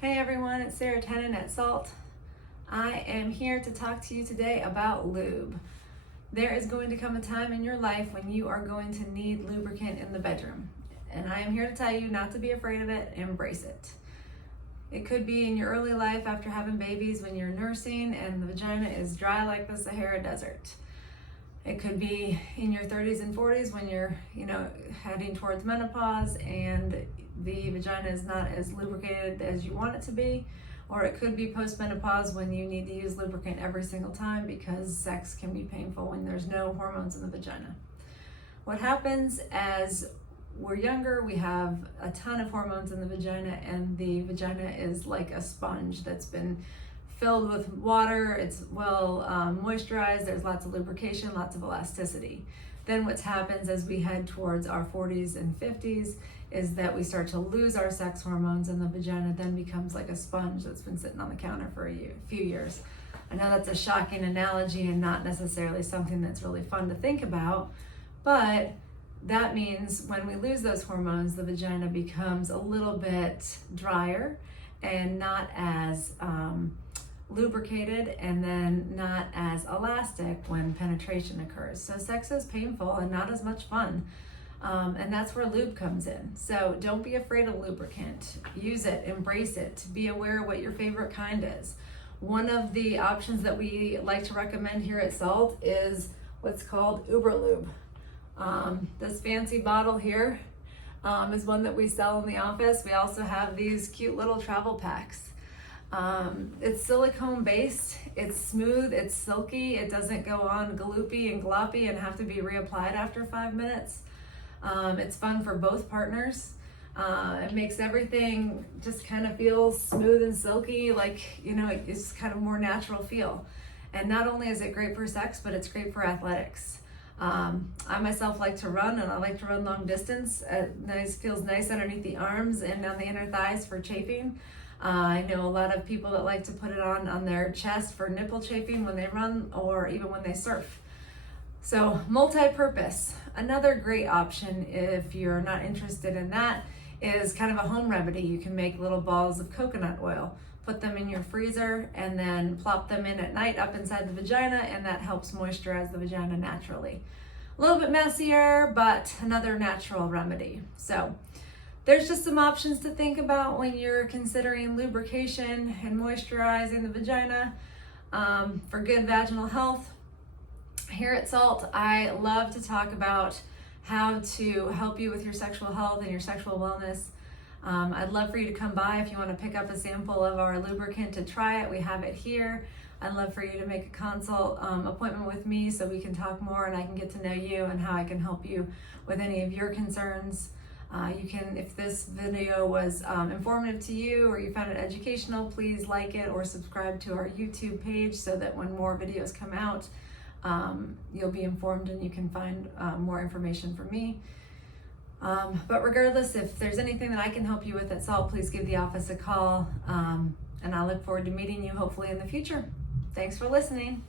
Hey everyone, it's Sarah Tenen at Salt. I am here to talk to you today about lube. There is going to come a time in your life when you are going to need lubricant in the bedroom. And I am here to tell you not to be afraid of it, embrace it. It could be in your early life after having babies when you're nursing and the vagina is dry like the Sahara Desert. It could be in your 30s and 40s when you're, heading towards menopause and the vagina is not as lubricated as you want it to be. Or it could be post-menopause when you need to use lubricant every single time because sex can be painful when there's no hormones in the vagina. What happens as we're younger, we have a ton of hormones in the vagina, and the vagina is like a sponge that's been filled with water. It's well moisturized, there's lots of lubrication, lots of elasticity. Then what happens as we head towards our 40s and 50s is that we start to lose our sex hormones, and the vagina then becomes like a sponge that's been sitting on the counter for a few years. I know that's a shocking analogy and not necessarily something that's really fun to think about, but that means when we lose those hormones, the vagina becomes a little bit drier and not as lubricated, and then not as elastic when penetration occurs. So sex is painful and not as much fun. And that's where lube comes in. So don't be afraid of lubricant. Use it, embrace it, be aware of what your favorite kind is. One of the options that we like to recommend here at Salt is what's called Uber Lube. This fancy bottle here is one that we sell in the office. We also have these cute little travel packs. It's silicone based, it's smooth, it's silky, it doesn't go on gloopy and gloppy and have to be reapplied after 5 minutes. It's fun for both partners. It makes everything just kind of feel smooth and silky, like, it's kind of more natural feel. And not only is it great for sex, but it's great for athletics. I myself like to run, and I like to run long distance. Feels nice underneath the arms and on the inner thighs for chafing. I know a lot of people that like to put it on their chest for nipple chafing when they run or even when they surf. So multi-purpose. Another great option if you're not interested in that is kind of a home remedy. You can make little balls of coconut oil, put them in your freezer, and then plop them in at night up inside the vagina, and that helps moisturize the vagina naturally. A little bit messier, but another natural remedy. So there's just some options to think about when you're considering lubrication and moisturizing the vagina for good vaginal health. Here at Salt, I love to talk about how to help you with your sexual health and your sexual wellness. I'd love for you to come by if you want to pick up a sample of our lubricant to try it. We have it here. I'd love for you to make a consult appointment with me so we can talk more and I can get to know you and how I can help you with any of your concerns. You can, if this video was informative to you or you found it educational, please like it or subscribe to our YouTube page so that when more videos come out, you'll be informed and you can find more information from me. But regardless, if there's anything that I can help you with at Salt, please give the office a call. And I look forward to meeting you hopefully in the future. Thanks for listening.